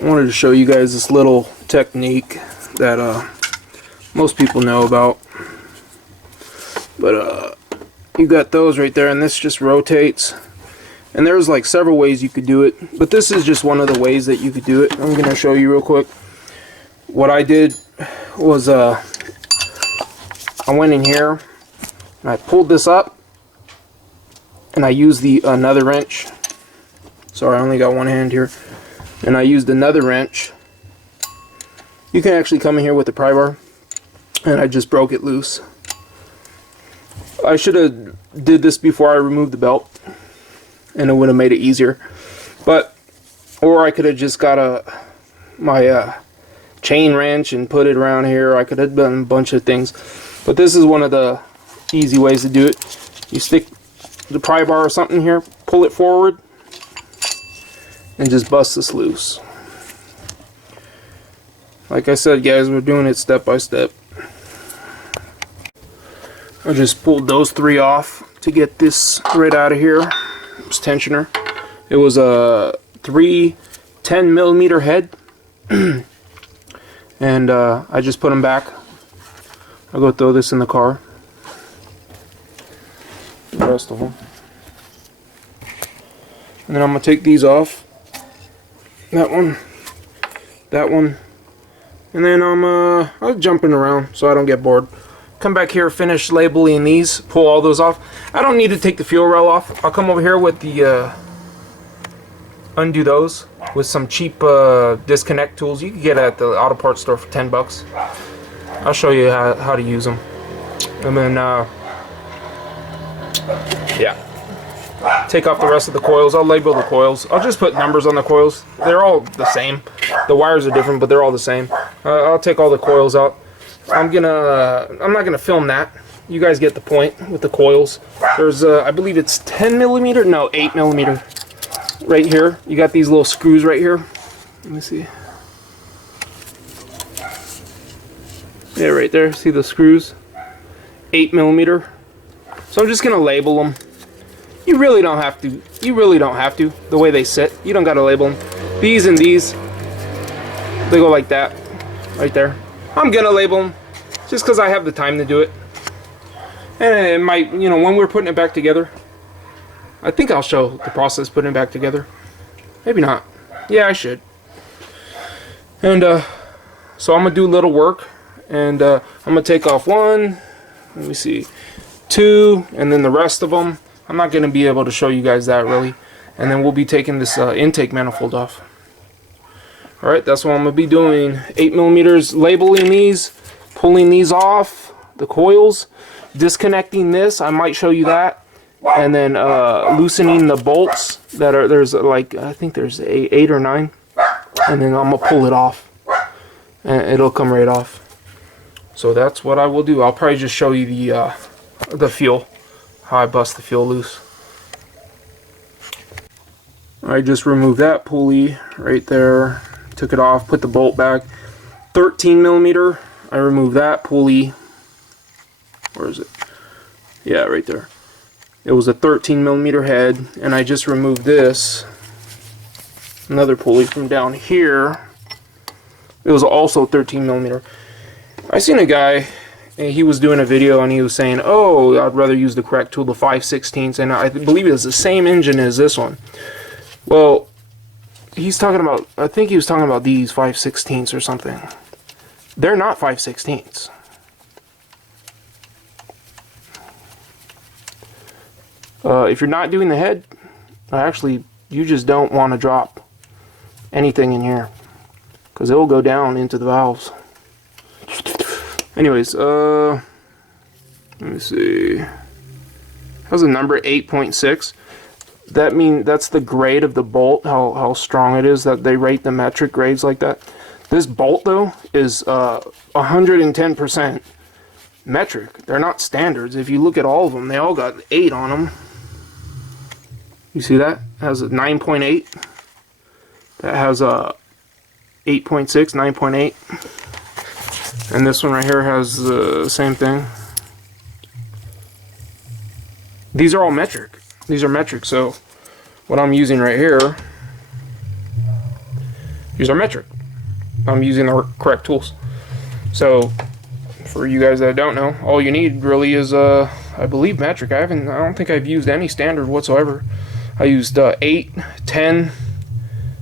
I wanted to show you guys this little technique that most people know about. But you got those right there, and this just rotates. And there's like several ways you could do it, but this is just one of the ways that you could do it. I'm going to show you real quick. What I did was I went in here and I pulled this up, and I used another wrench. Sorry, I only got one hand here. And I used another wrench. You can actually come in here with the pry bar, and I just broke it loose. I should have did this before I removed the belt, and it would have made it easier. Or I could have just got my chain wrench and put it around here. I could have done a bunch of things, but this is one of the easy ways to do it. You stick the pry bar or something here, pull it forward, and just bust this loose. Like I said, guys, we're doing it step by step. I just pulled those three off to get this right out of here. This tensioner. It was a 10mm head, and I just put them back. I'll go throw this in the car. The rest of them, and then I'm gonna take these off. That one, and then I'm jumping around so I don't get bored. Come back here, finish labeling these, pull all those off. I don't need to take the fuel rail off. I'll come over here with the undo those with some cheap disconnect tools you can get at the auto parts store for 10 bucks. I'll show you how to use them. And then yeah, take off the rest of the coils. I'll label the coils. I'll just put numbers on the coils. They're all the same. The wires are different, but they're all the same. I'll take all the coils out. I'm not gonna film that. You guys get the point with the coils. There's I believe it's 10mm, no, 8mm right here. You got these little screws right here. Let me see. Yeah, right there. See the screws? 8mm. So I'm just gonna label them. You really don't have to. You really don't have to. The way they sit, you don't gotta label them. These and these, they go like that, right there. I'm gonna label them just because I have the time to do it. And it might, you know, when we're putting it back together, I think I'll show the process putting it back together. Maybe not. Yeah, I should. And so I'm gonna do a little work, and I'm gonna take off one. Let me see, two, and then the rest of them. I'm not gonna be able to show you guys that really. And then we'll be taking this intake manifold off. Alright, that's what I'm going to be doing. 8mm, labeling these, pulling these off, the coils, disconnecting this, I might show you that, and then loosening the bolts that are, there's like, I think there's 8 or 9, and then I'm going to pull it off, and it'll come right off. So that's what I will do. I'll probably just show you the fuel, how I bust the fuel loose. I just removed that pulley right there. Took it off, put the bolt back. 13mm, I removed that pulley. Where is it? Yeah, right there. It was a 13mm head, and I just removed this, another pulley from down here. It was also 13mm. I seen a guy, and he was doing a video, and he was saying, oh, I'd rather use the correct tool, the 5/16, and I believe it was the same engine as this one. Well, he's talking about, I think he was talking about these 5/16 or something. They're not 5/16. If you're not doing the head, actually, you just don't want to drop anything in here, because it will go down into the valves. Anyways, let me see. Has a number 8.6. That's the grade of the bolt, how strong it is, that they rate the metric grades like that. This bolt though is 110% metric. They're not standards. If you look at all of them, they all got 8 on them. You see that? It has a 9.8. That has a 8.6, 9.8. And this one right here has the same thing. These are all metric. These are metric, so what I'm using right here these are metric. I'm using the correct tools. So for you guys that don't know, all you need really is I believe metric. I don't think I've used any standard whatsoever. I used 8, 10,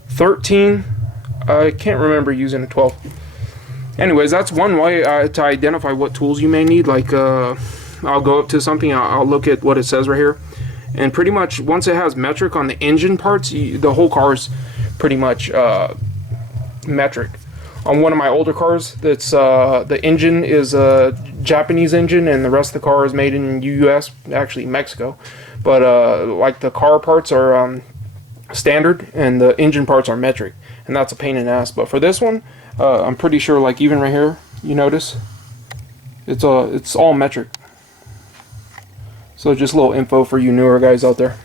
13. I can't remember using a 12. Anyways, that's one way to identify what tools you may need. Like I'll go up to something, I'll look at what it says right here, and pretty much once it has metric on the engine parts, the whole car is pretty much metric. On one of my older cars, that's the engine is a Japanese engine, and the rest of the car is made in US, actually Mexico. But like the car parts are standard, and the engine parts are metric, and that's a pain in the ass. But for this one, I'm pretty sure, like even right here, you notice it's all metric. So just a little info for you newer guys out there.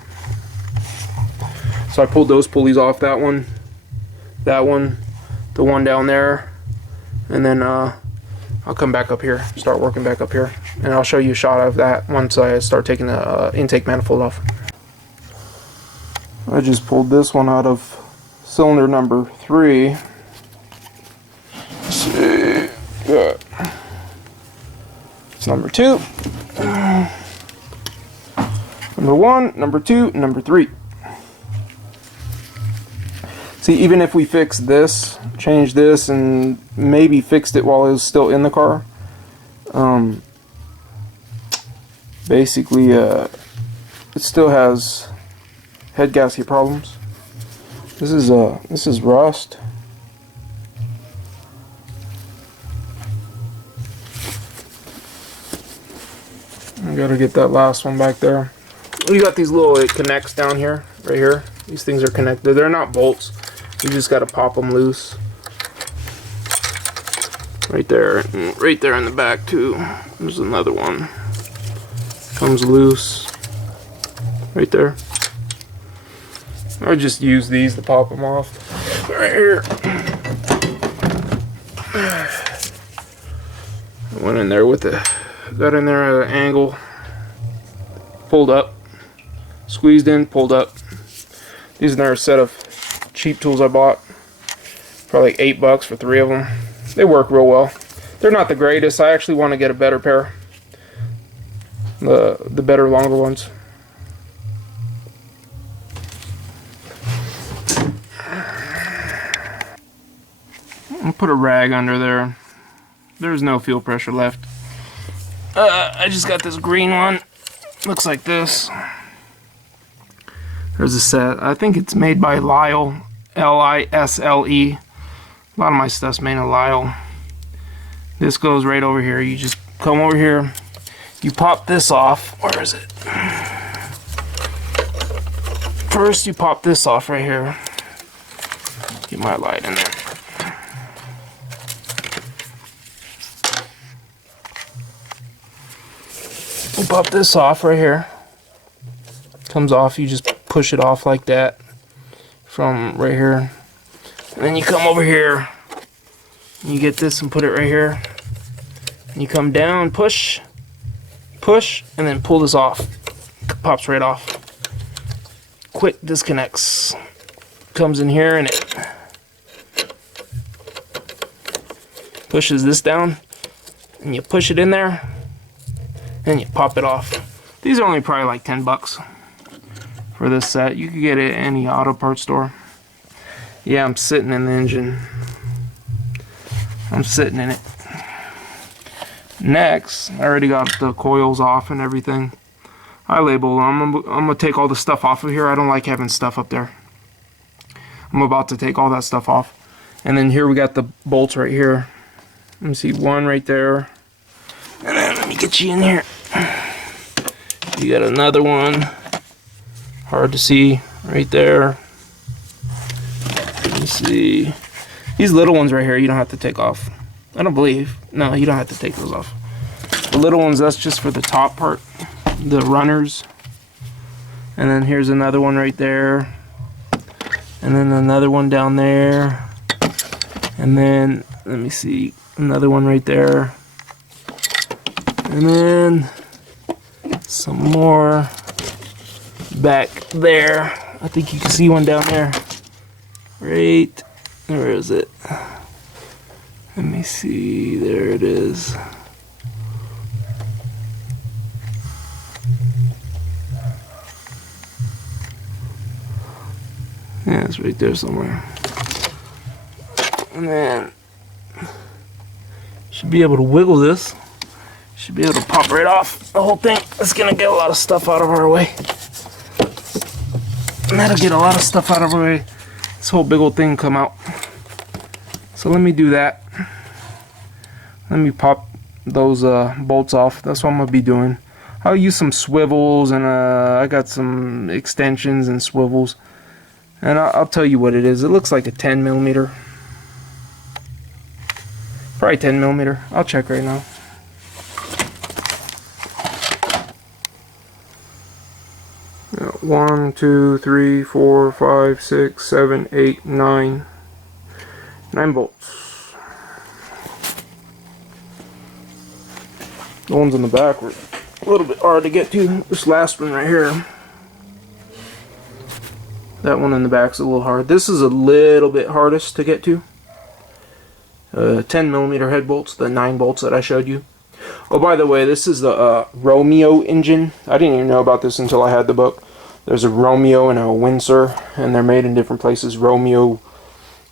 So I pulled those pulleys off, that one, the one down there, and then I'll come back up here, start working back up here, and I'll show you a shot of that once I start taking the intake manifold off. I just pulled this one out of cylinder number 3. Let's see. Good. It's number 2, number 1, number 2, number 3. See, even if we fix this, change this, and maybe fixed it while it was still in the car, basically it still has head gasket problems. This is rust. I gotta get that last one back there. You got these little, it connects down here, right here. These things are connected. They're not bolts. You just gotta pop them loose. Right there, and right there in the back too. There's another one. Comes loose. Right there. I just use these to pop them off. Right here. I went in there with it. Got in there at an angle. Pulled up. Squeezed in, pulled up. These are a set of cheap tools I bought. Probably like $8 for 3 of them. They work real well. They're not the greatest. I actually want to get a better pair. The better, longer ones. I'll put a rag under there. There's no fuel pressure left. I just got this green one. Looks like this. There's a set. I think it's made by Lisle. L-I-S-L-E. A lot of my stuff's made of Lisle. This goes right over here. You just come over here. You pop this off. Where is it? First, you pop this off right here. Get my light in there. You pop this off right here. Comes off. You just push it off like that from right here. And then you come over here. And you get this and put it right here. And you come down, push, push, and then pull this off. Pops right off. Quick disconnects. Comes in here and it pushes this down. And you push it in there. And you pop it off. These are only probably like $10 for this set. You could get it at any auto parts store. Yeah, I'm sitting in the engine. I'm sitting in it. Next, I already got the coils off and everything. I label them. I'm gonna take all the stuff off of here. I don't like having stuff up there. I'm about to take all that stuff off. And then here we got the bolts right here. Let me see, one right there. And then let me get you in here. You got another one. Hard to see right there. Let me see. These little ones right here, you don't have to take off. I don't believe. No, you don't have to take those off. The little ones, that's just for the top part, the runners. And then here's another one right there. And then another one down there. And then, let me see, another one right there. And then some more back there. I think you can see one down there. Right Where is it? Let me see. There it is. Yeah, it's right there somewhere. And then should be able to wiggle this. Should be able to pop right off the whole thing. It's gonna get a lot of stuff out of our way. And that'll get a lot of stuff out of our way. This whole big old thing come out. So let me do that. Let me pop those bolts off. That's what I'm gonna be doing. I'll use some swivels, and I got some extensions and swivels. And I'll tell you what it is. It looks like a 10 millimeter. Probably 10 millimeter. I'll check right now. Yeah, 1, 2, 3, 4, 5, 6, 7, 8, 9. 9 bolts. The ones in the back were a little bit hard to get to. This last one right here. That one in the back's a little hard. This is a little bit hardest to get to. 10 millimeter head bolts, the 9 bolts that I showed you. Oh, by the way, this is the Romeo engine. I didn't even know about this until I had the book. There's a Romeo and a Windsor, and they're made in different places. Romeo,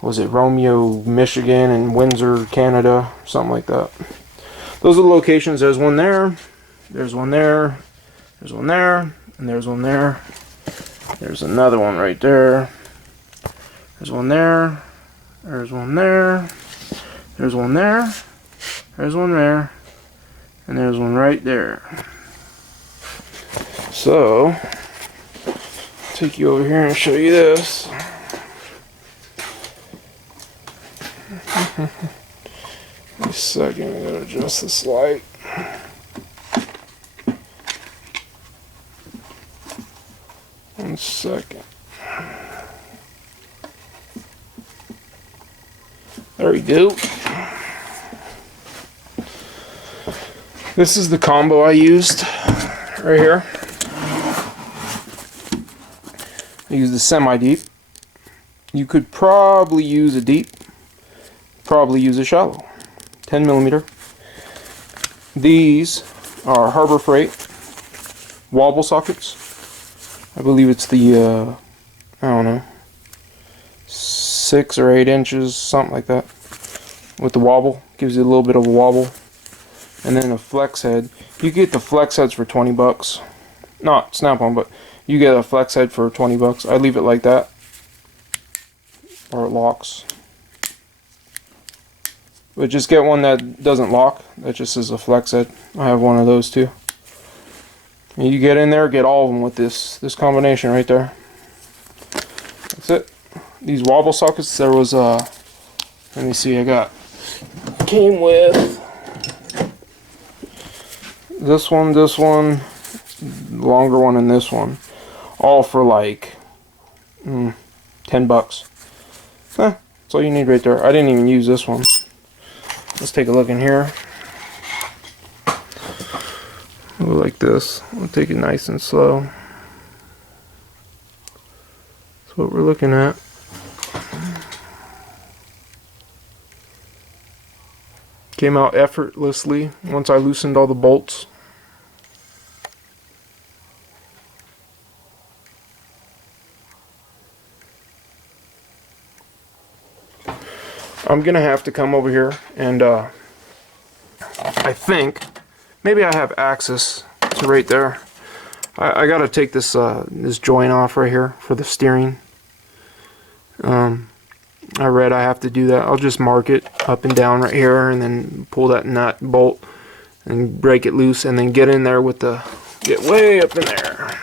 was it Romeo, Michigan, and Windsor, Canada, something like that. Those are the locations. There's one there, there's one there, there's one there, and there's one there. There's another one right there. There's one there. There's one there. There's one there. There's one there. And there's one right there. So, I'll take you over here and show you this. Wait a second, I gotta adjust this light. One second. There we go. This is the combo I used right here. I used the semi-deep. You could probably use a deep, probably use a shallow. 10 millimeter. These are Harbor Freight wobble sockets. I believe it's the, I don't know, 6 or 8 inches, something like that, with the wobble. Gives you a little bit of a wobble. And then a flex head. You get the flex heads for 20 bucks. Not Snap-on, but you get a flex head for 20 bucks. I leave it like that, or it locks. But just get one that doesn't lock. That just is a flex head. I have one of those too. And you get in there, get all of them with this combination right there. That's it. These wobble sockets, there was let me see, came with this one, longer one, and this one, all for like 10 bucks. That's all you need right there. I didn't even use this one. Let's take a look in here. Like this. We'll take it nice and slow. That's what we're looking at. Came out effortlessly once I loosened all the bolts. I'm gonna have to come over here and I think maybe I have access to right there. I gotta take this this joint off right here for the steering. I read I have to do that. I'll just mark it up and down right here, and then pull that nut bolt and break it loose, and then get in there with the, get way up in there.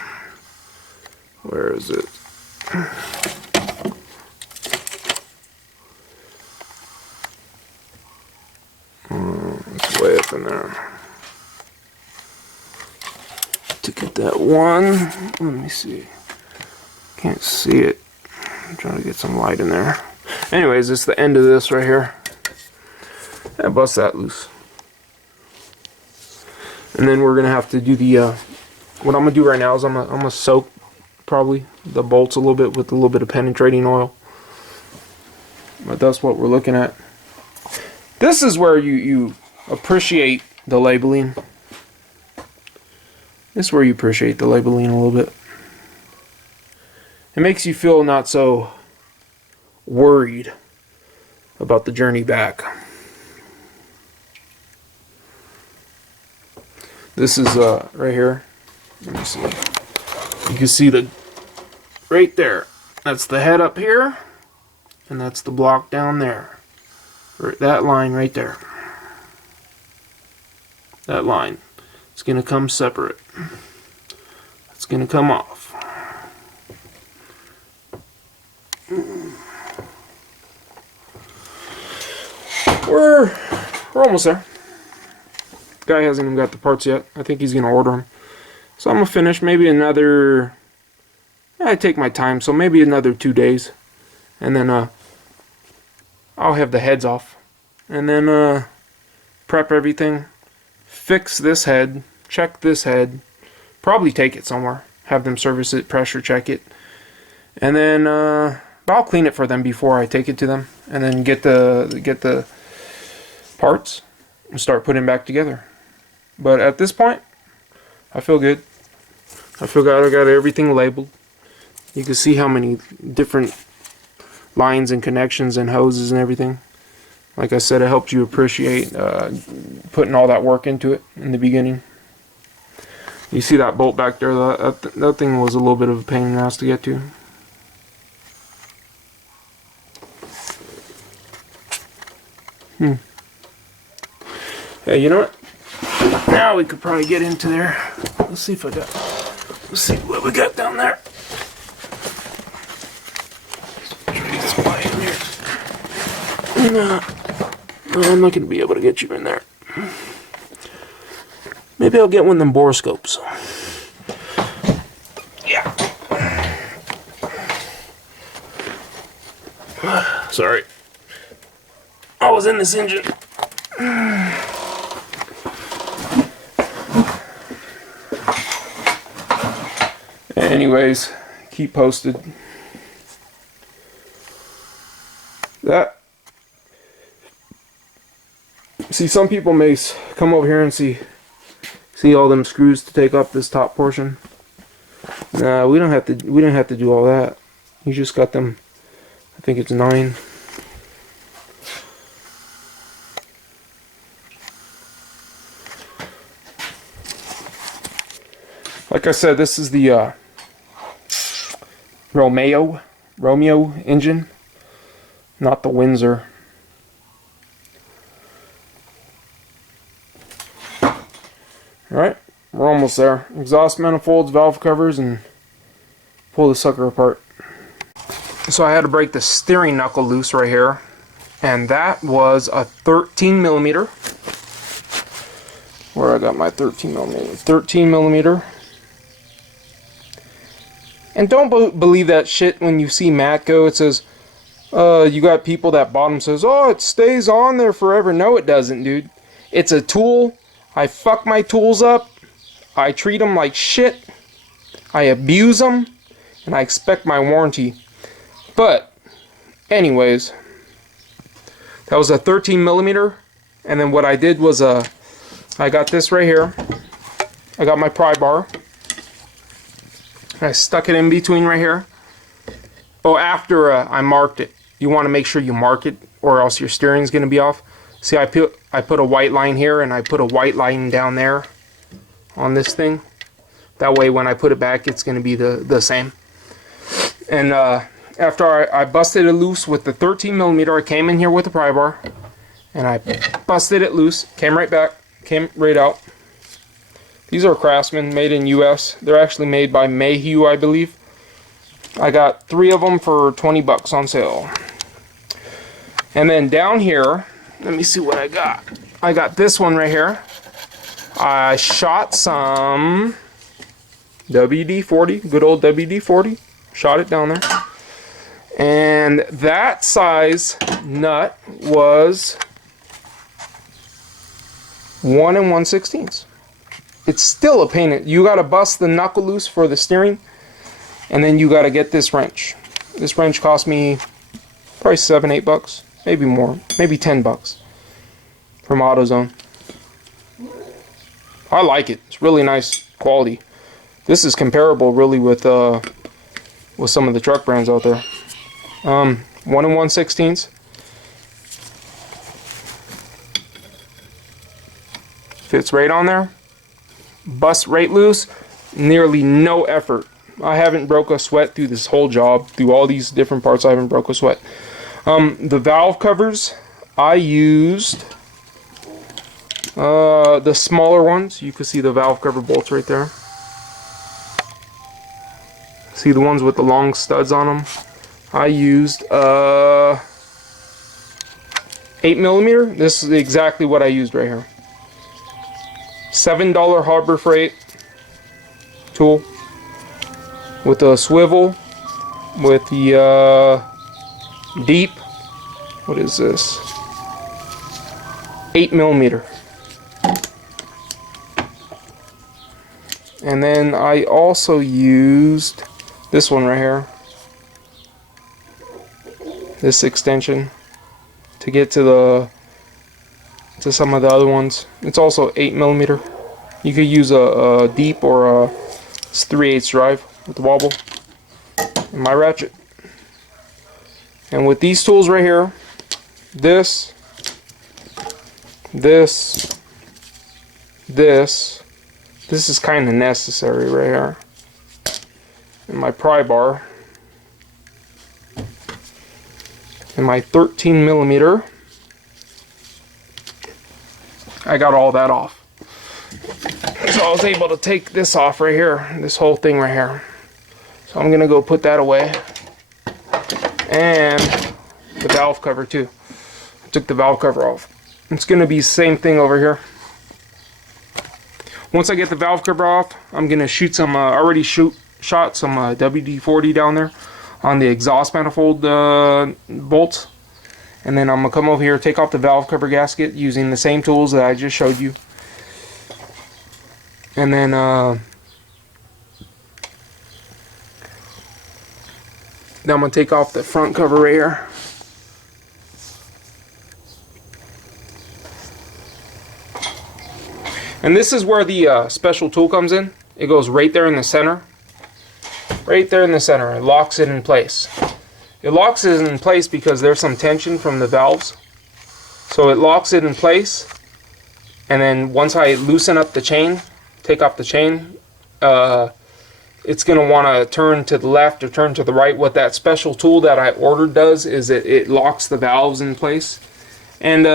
Where is it? It's way up in there. To get that one, let me see. Can't see it. I'm trying to get some light in there. Anyways, it's the end of this right here. I bust that loose. And then we're gonna have to do the what I'm gonna do right now is I'm gonna soak probably the bolts a little bit with a little bit of penetrating oil. but that's what we're looking at. This is where you appreciate the labeling. This is where you appreciate the labeling a little bit. It makes you feel not so worried about the journey back. This is right here. Let me see. You can see the right there. That's the head up here, and that's the block down there. That line right there. That line. It's gonna come separate. It's gonna come off. We're almost there. Guy hasn't even got the parts yet. I think he's gonna order them. So I'm gonna finish maybe another. I take my time, so maybe another 2 days, and then I'll have the heads off, and then prep everything, fix this head, check this head, probably take it somewhere, have them service it, pressure check it, and then I'll clean it for them before I take it to them, and then get the parts and start putting it back together. But at this point, I feel good. I feel good. I got everything labeled. You can see how many different lines and connections and hoses and everything. Like I said, it helps you appreciate putting all that work into it in the beginning. You see that bolt back there? That thing was a little bit of a pain in the ass to get to. Hey, you know what? Now we could probably get into there. Let's see if let's see what we got down there. No, I'm not going to be able to get you in there. Maybe I'll get one of them borescopes. Yeah. Sorry. I was in this engine. Anyways, keep posted. See, some people may come over here and see all them screws to take off this top portion. Nah, we don't have to do all that. You just got them. I think it's 9. Like I said, this is the Romeo engine, not the Windsor. Alright, we're almost there. Exhaust manifolds, valve covers, and pull the sucker apart. So I had to break the steering knuckle loose right here, and that was a 13 millimeter. Where I got my 13 millimeter. 13 millimeter. And don't believe that shit when you see Matco. It says, you got people that bottom says, oh, it stays on there forever. No, it doesn't, dude. It's a tool. I fuck my tools up. I treat them like shit. I abuse them. And I expect my warranty. But, anyways, that was a 13 millimeter. And then what I did was, I got this right here. I got my pry bar. I stuck it in between right here. Oh, after I marked it. You want to make sure you mark it, or else your steering's going to be off. See, I put a white line here, and I put a white line down there on this thing. That way, when I put it back, it's going to be the same. And after I busted it loose with the 13 millimeter, I came in here with the pry bar, and I busted it loose. Came right back. Came right out. These are Craftsman, made in US. They're actually made by Mayhew, I believe. I got 3 of them for 20 bucks on sale. And then down here, let me see what I got. I got this one right here. I shot some WD-40, good old WD-40. Shot it down there. And that size nut was 1 1/16. It's still a pain. You gotta bust the knuckle loose for the steering, and then you gotta get this wrench. This wrench cost me Probably 7, 8 bucks, maybe more, maybe 10 bucks from AutoZone. I like it. It's really nice quality. This is comparable really with some of the truck brands out there. 1 1/16. Fits right on there. Bust right loose. Nearly no effort. I haven't broke a sweat through this whole job. Through all these different parts, I haven't broke a sweat. The valve covers, I used the smaller ones. You can see the valve cover bolts right there. See the ones with the long studs on them? I used 8mm. This is exactly what I used right here. $7 Harbor Freight tool with a swivel, with the deep, what is this? 8mm. And then I also used this one right here, this extension, to get to some of the other ones. It's also 8mm. You could use a deep or a 3/8 drive with the wobble and my ratchet. And with these tools right here, this is kind of necessary right here. And my pry bar and my 13mm. I got all that off. So I was able to take this off right here, this whole thing right here. So I'm gonna go put that away. And the valve cover too. I took the valve cover off. It's gonna be the same thing over here. Once I get the valve cover off, I'm gonna shoot some, already shot some WD-40 down there on the exhaust manifold bolts. And then I'm gonna come over here, take off the valve cover gasket using the same tools that I just showed you. And then I'm gonna take off the front cover right here. And this is where the special tool comes in. It goes right there in the center. Right there in the center. It locks it in place. It locks it in place because there's some tension from the valves. So it locks it in place. And then once I loosen up the chain, take off the chain, it's going to want to turn to the left or turn to the right. What that special tool that I ordered does is it locks the valves in place. And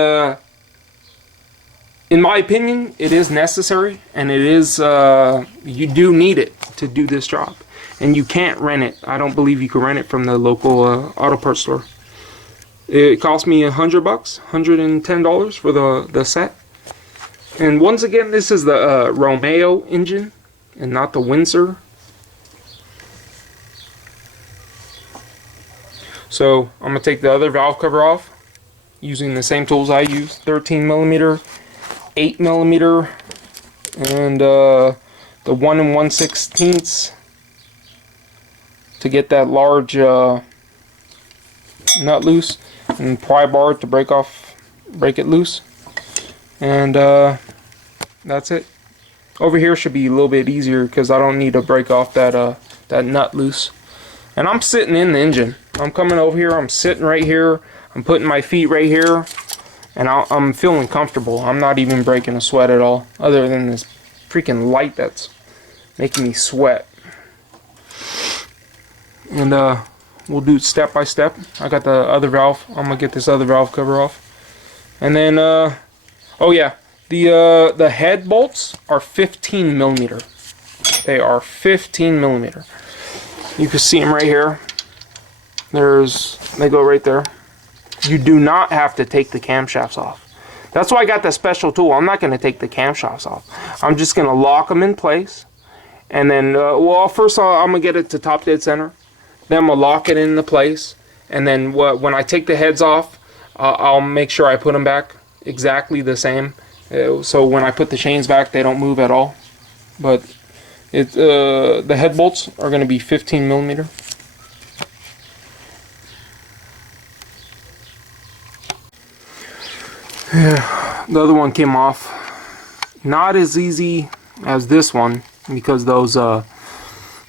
in my opinion, it is necessary, and it is, you do need it to do this job. And you can't rent it. I don't believe you can rent it from the local auto parts store. It cost me $100, $110 for the set. And once again, this is the Romeo engine and not the Windsor. So I'm going to take the other valve cover off using the same tools I use. 13mm, 8mm, and the 1 1/16 to get that large nut loose, and pry bar to break it loose. And that's it. Over here should be a little bit easier because I don't need to break off that nut loose. And I'm sitting in the engine. I'm coming over here, I'm sitting right here, I'm putting my feet right here, and I'm feeling comfortable. I'm not even breaking a sweat at all, other than this freaking light that's making me sweat. And we'll do step by step. I got the other valve. I'm gonna get this other valve cover off. And then, oh yeah, the head bolts are 15mm. They are 15mm. You can see them right here. They go right there. You do not have to take the camshafts off. That's why I got the special tool. I'm not going to take the camshafts off. I'm just going to lock them in place. And then, well, first I'm going to get it to top dead center. Then I'm going to lock it into place. And then when I take the heads off, I'll make sure I put them back exactly the same. So when I put the chains back, they don't move at all. But the head bolts are going to be 15mm. Yeah, the other one came off. Not as easy as this one because those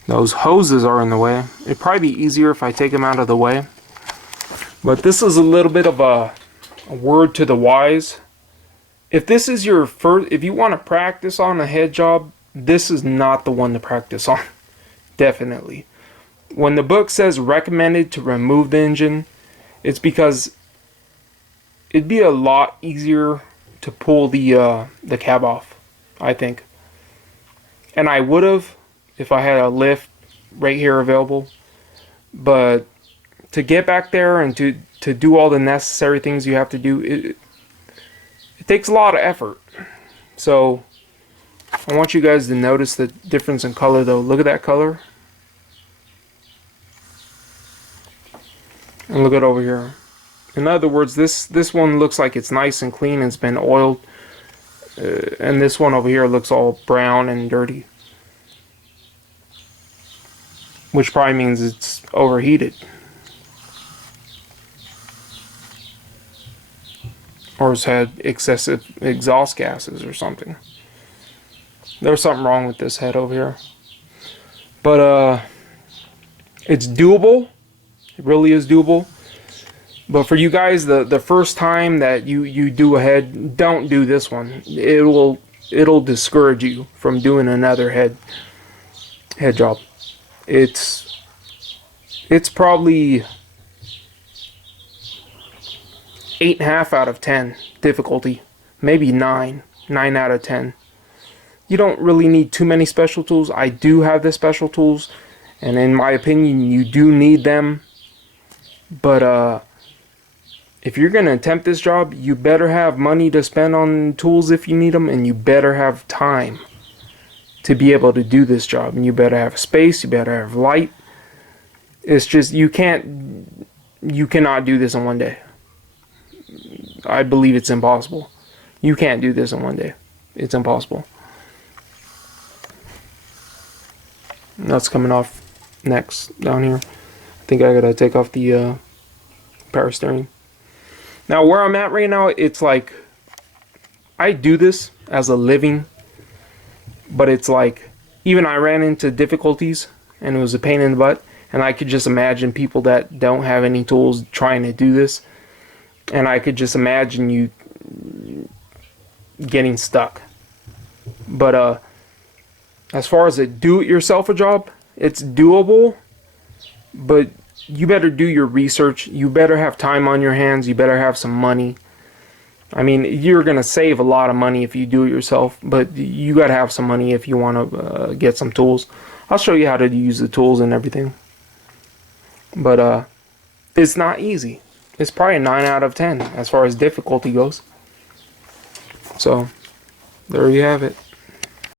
hoses are in the way. It'd probably be easier if I take them out of the way. But this is a little bit of a word to the wise. If this is your first, if you want to practice on a head job, this is not the one to practice on. Definitely. When the book says recommended to remove the engine, it's because it'd be a lot easier to pull the cab off, I think. And I would have if I had a lift right here available. But to get back there and to do all the necessary things you have to do, it takes a lot of effort. So I want you guys to notice the difference in color though. Look at that color. And look at over here. In other words, this one looks like it's nice and clean and it's been oiled. And this one over here looks all brown and dirty. Which probably means it's overheated. Or it's had excessive exhaust gases or something. There's something wrong with this head over here. But it's doable. It really is doable. But for you guys, the first time that you do a head, don't do this one. It'll discourage you from doing another head job. It's probably 8.5 out of 10 difficulty, maybe 9 out of 10. You don't really need too many special tools. I do have the special tools, and in my opinion, you do need them. But if you're gonna attempt this job, you better have money to spend on tools if you need them, and you better have time to be able to do this job. And you better have space. You better have light. It's just you cannot do this in one day. I believe it's impossible. You can't do this in one day. It's impossible. That's coming off next down here. I think I gotta take off the power steering. Now where I'm at right now, it's like I do this as a living, but it's like even I ran into difficulties and it was a pain in the butt, and I could just imagine people that don't have any tools trying to do this. And I could just imagine you getting stuck. But as far as a do-it-yourself job, it's doable. But you better do your research. You better have time on your hands. You better have some money. I mean, you're going to save a lot of money if you do it yourself. But you got to have some money if you want to get some tools. I'll show you how to use the tools and everything. But it's not easy. It's probably a 9 out of 10 as far as difficulty goes. So, there you have it.